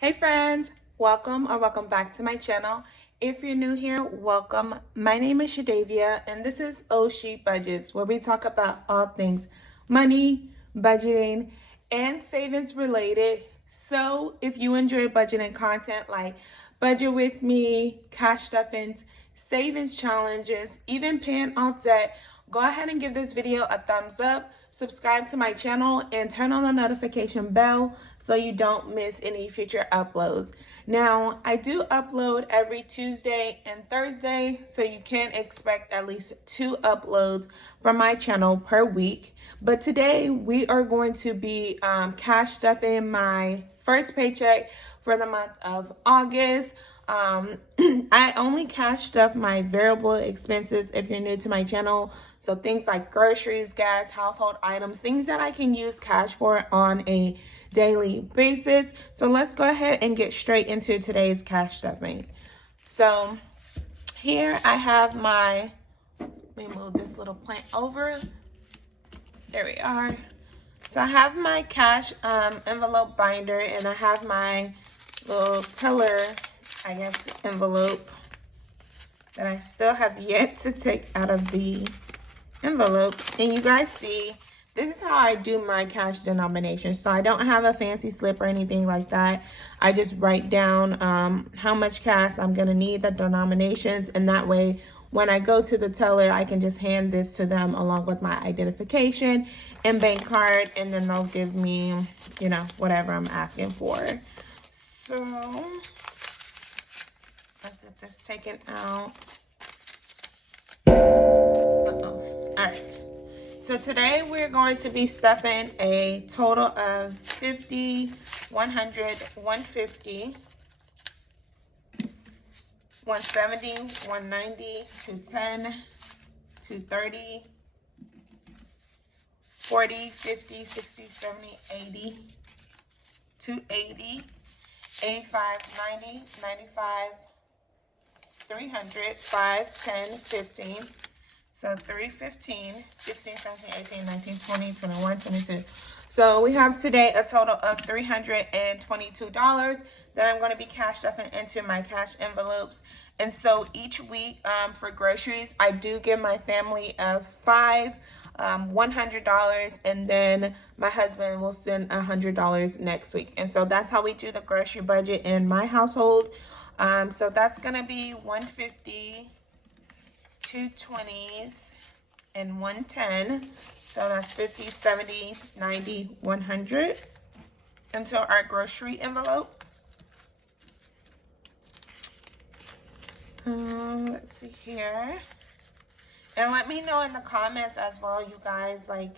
Hey friends, welcome back to my channel. If you're new here, welcome. My name is Shadavia and this is Untitled Budgets, where we talk about all things money, budgeting, and savings related. So if you enjoy budgeting content like budget with me, cash stuffings, savings challenges, even paying off debt, go ahead and give this video a thumbs up, subscribe to my channel, and turn on the notification bell so you don't miss any future uploads. Now, I do upload every Tuesday and Thursday, so you can expect at least 2 uploads from my channel per week. But today we are going to be cash stuffing my first paycheck for the month of August. I only cash stuff my variable expenses if you're new to my channel. So things like groceries, gas, household items, things that I can use cash for on a daily basis. So let's go ahead and get straight into today's cash stuffing. So here I have my, let me move this little plant over. There we are. So I have my cash envelope binder, and I have my little teller, I guess, envelope that I still have yet to take out of the envelope. And you guys see, this is how I do my cash denomination. So I don't have a fancy slip or anything like that. I just write down how much cash I'm gonna need, the denominations, and that way when I go to the teller, I can just hand this to them along with my identification and bank card, and then they'll give me, you know, whatever I'm asking for. So let's get this taken out. All right. So today we're going to be stuffing a total of 50, 100, 150, 170, 190, 210, 230, 40, 50, 60, 70, 80, 280, 85, 90, 95, 300, 5, 10, 15. So 315, 16, 17, 18, 19, 20, 21, 22. So we have today a total of $322 that I'm going to be cash stuffing into my cash envelopes. And so each week for groceries, I do give my family of 5 $100, and then my husband will send $100 next week. And so that's how we do the grocery budget in my household. So that's going to be 150, 220s, and 110. So that's 50, 70, 90, 100 into our grocery envelope. Let's see here. And let me know in the comments as well, you guys, like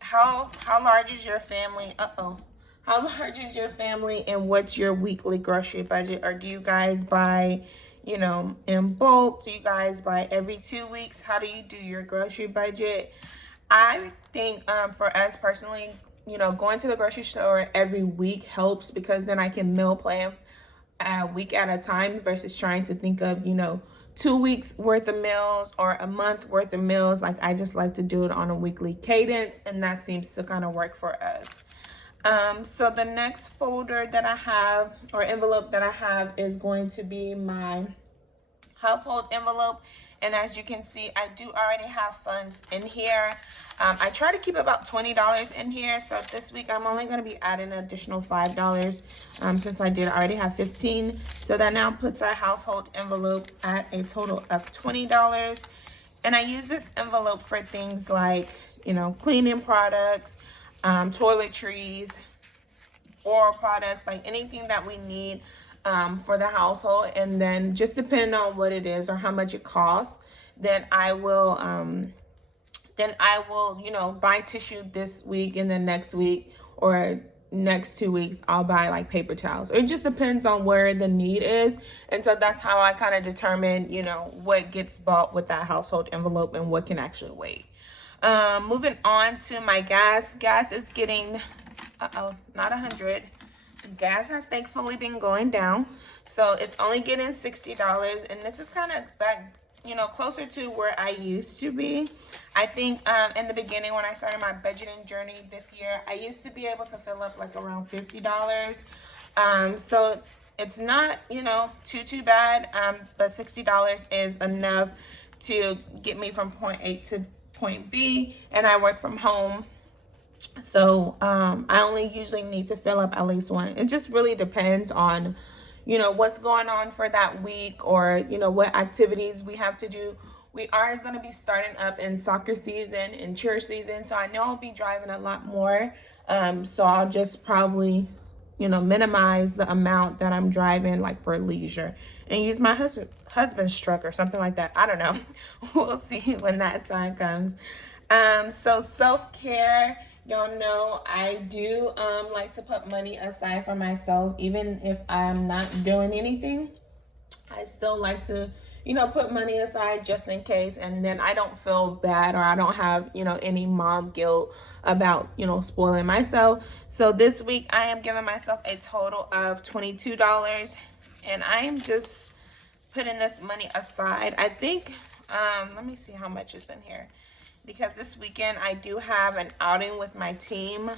how large is your family? How large is your family, and what's your weekly grocery budget? Or do you guys buy, you know, in bulk? Do you guys buy every 2 weeks? How do you do your grocery budget? I think for us personally, you know, going to the grocery store every week helps, because then I can meal plan a week at a time versus trying to think of, you know, 2 weeks worth of meals or a month worth of meals. Like, I just like to do it on a weekly cadence, and that seems to kind of work for us. So the next folder that I have, or envelope that I have, is going to be my household envelope. And as you can see, I do already have funds in here. I try to keep about $20 in here. So this week I'm only going to be adding an additional $5 since I did already have 15. So that now puts our household envelope at a total of $20. And I use this envelope for things like, you know, cleaning products, toiletries, oral products, like anything that we need for the household. And then just depending on what it is or how much it costs, then I will you know, buy tissue this week, and then next week or next 2 weeks I'll buy like paper towels. It just depends on where the need is. And so that's how I kind of determine, you know, what gets bought with that household envelope and what can actually wait. Moving on to my gas. Gas is getting, not 100. Gas has thankfully been going down, so it's only getting $60, and this is kind of back, you know, closer to where I used to be. I think in the beginning when I started my budgeting journey this year, I used to be able to fill up like around $50. So it's not, you know, too bad, but $60 is enough to get me from point A to point B, and I work from home. So I only usually need to fill up at least one. It just really depends on, you know, what's going on for that week, or, you know, what activities we have to do. We are going to be starting up in soccer season and cheer season, so I know I'll be driving a lot more. So I'll just probably, you know, minimize the amount that I'm driving, like for leisure, and use my husband's truck or something like that. I don't know. We'll see when that time comes. So self-care, y'all know I do like to put money aside for myself. Even if I'm not doing anything, I still like to, you know, put money aside just in case, and then I don't feel bad, or I don't have, you know, any mom guilt about, you know, spoiling myself. So this week I am giving myself a total of $22, and I am just putting this money aside. I think, let me see how much is in here, because this weekend I do have an outing with my team.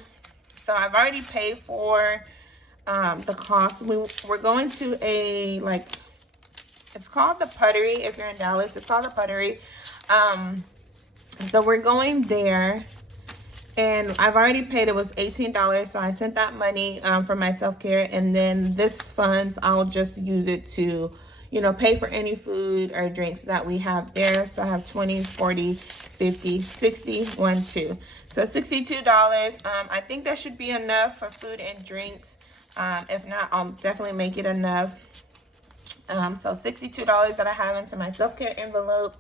So I've already paid for the cost. We're going to a, like, it's called the Puttery. If you're in Dallas, it's called the Puttery. So we're going there, and I've already paid. It was $18, so I sent that money for my self-care, and then this funds, I'll just use it to, you know, pay for any food or drinks that we have there. So I have 20, 40, 50, 60, 1, 2. So $62. I think that should be enough for food and drinks. If not, I'll definitely make it enough. So $62 that I have into my self-care envelope.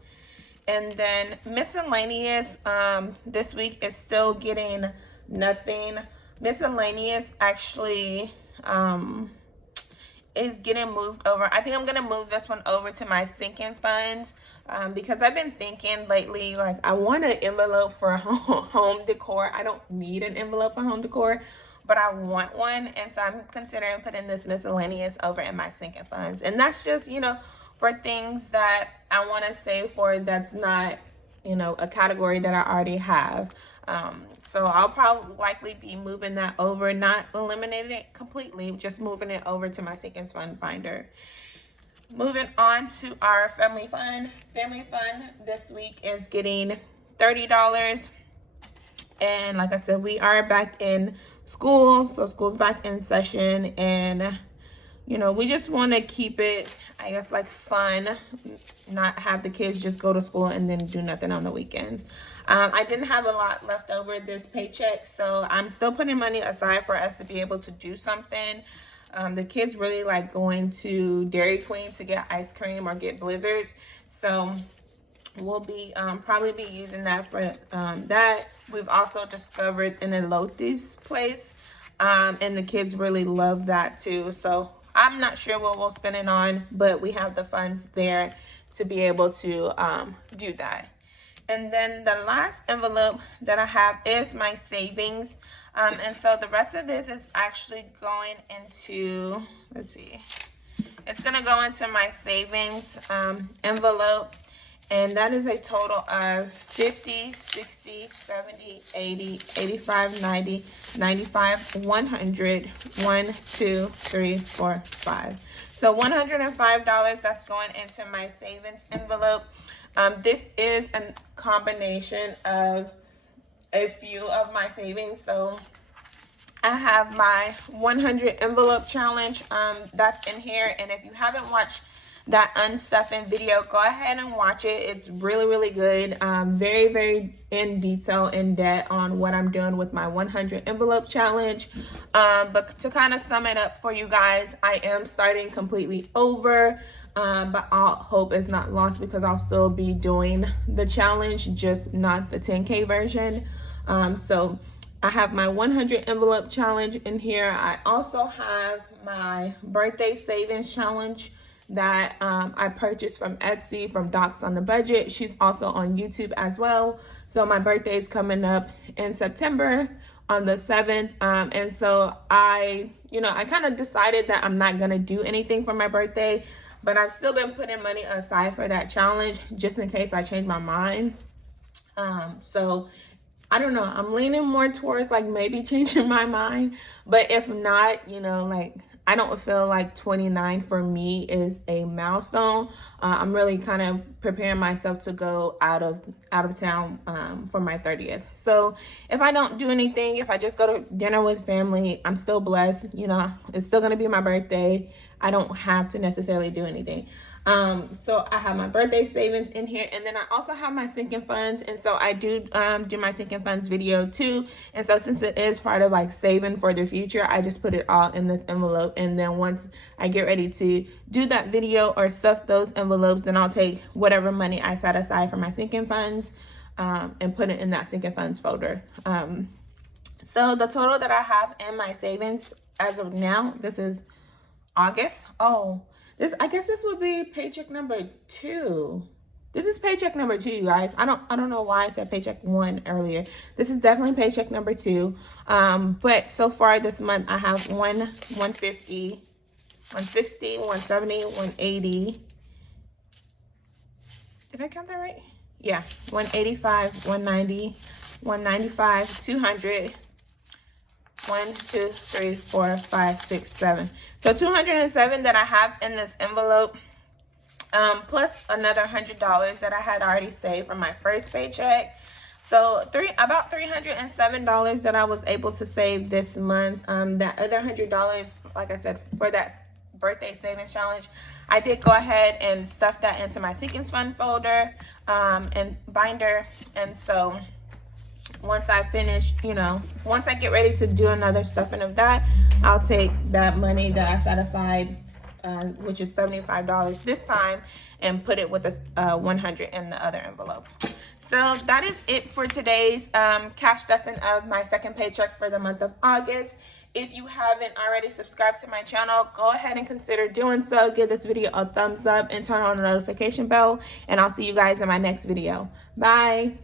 And then miscellaneous, this week is still getting nothing. Miscellaneous actually is getting moved over. I think I'm gonna move this one over to my sinking funds, because I've been thinking lately, like, I want an envelope for home decor. I don't need an envelope for home decor, but I want one, and so I'm considering putting this miscellaneous over in my sinking funds. And that's just, you know, for things that I want to save for, that's not, you know, a category that I already have. So I'll probably likely be moving that over, not eliminating it completely, just moving it over to my sinking fund binder. Moving on to our family fund. Family fund this week is getting $30. And like I said, we are back in school, so school's back in session, and, you know, we just want to keep it, I guess, like, fun, not have the kids just go to school and then do nothing on the weekends. I didn't have a lot left over this paycheck, so I'm still putting money aside for us to be able to do something. The kids really like going to Dairy Queen to get ice cream or get blizzards, so we'll be probably be using that for that. We've also discovered an elotes place, and the kids really love that too. So I'm not sure what we'll spend it on, but we have the funds there to be able to do that. And then the last envelope that I have is my savings. And so the rest of this is actually going into, let's see, it's going to go into my savings envelope. And that is a total of 50, 60, 70, 80, 85, 90, 95, 100, 1, 2, 3, 4, 5. So $105 that's going into my savings envelope. This is a combination of a few of my savings. So I have my 100 envelope challenge that's in here. And if you haven't watched that unstuffing video, go ahead and watch it. It's really good. Very in detail, in depth on what I'm doing with my 100 envelope challenge. But to kind of sum it up for you guys, I am starting completely over, but all hope is not lost, because I'll still be doing the challenge, just not the 10K version. So I have my 100 envelope challenge in here. I also have my birthday savings challenge that I purchased from Etsy from Docs on the Budget. She's also on YouTube as well. So my birthday is coming up in September on the 7th. And so I kind of decided that I'm not going to do anything for my birthday, but I've still been putting money aside for that challenge just in case I change my mind. So I don't know. I'm leaning more towards like maybe changing my mind, but if not, like I don't feel like 29 for me is a milestone. I'm really kind of preparing myself to go out of town for my 30th. So if I don't do anything, if I just go to dinner with family, I'm still blessed. You know, it's still gonna be my birthday. I don't have to necessarily do anything. So I have my birthday savings in here, and then I also have my sinking funds, and so I do do my sinking funds video too. And so since it is part of like saving for the future, I just put it all in this envelope, and then once I get ready to do that video or stuff those envelopes, then I'll take whatever money I set aside for my sinking funds and put it in that sinking funds folder. So the total that I have in my savings as of now, this is August. I guess this would be paycheck number 2. This is paycheck number 2, you guys. I don't know why I said paycheck 1 earlier. This is definitely paycheck number 2. But so far this month I have 150, 160, 170, 180. Did I count that right? Yeah, 185, 190, 195, 200. 1, 2, 3, 4, 5, 6, 7. So 207 that I have in this envelope, plus another $100 that I had already saved from my first paycheck. So about $307 that I was able to save this month. That other $100, like I said, for that birthday savings challenge, I did go ahead and stuff that into my savings fund folder and binder. And so once I finish, you know, once I get ready to do another stuffing of that, I'll take that money that I set aside, which is $75 this time, and put it with a 100 in the other envelope. So that is it for today's cash stuffing of my second paycheck for the month of August. If you haven't already subscribed to my channel, go ahead and consider doing so. Give this video a thumbs up and turn on the notification bell, and I'll see you guys in my next video. Bye.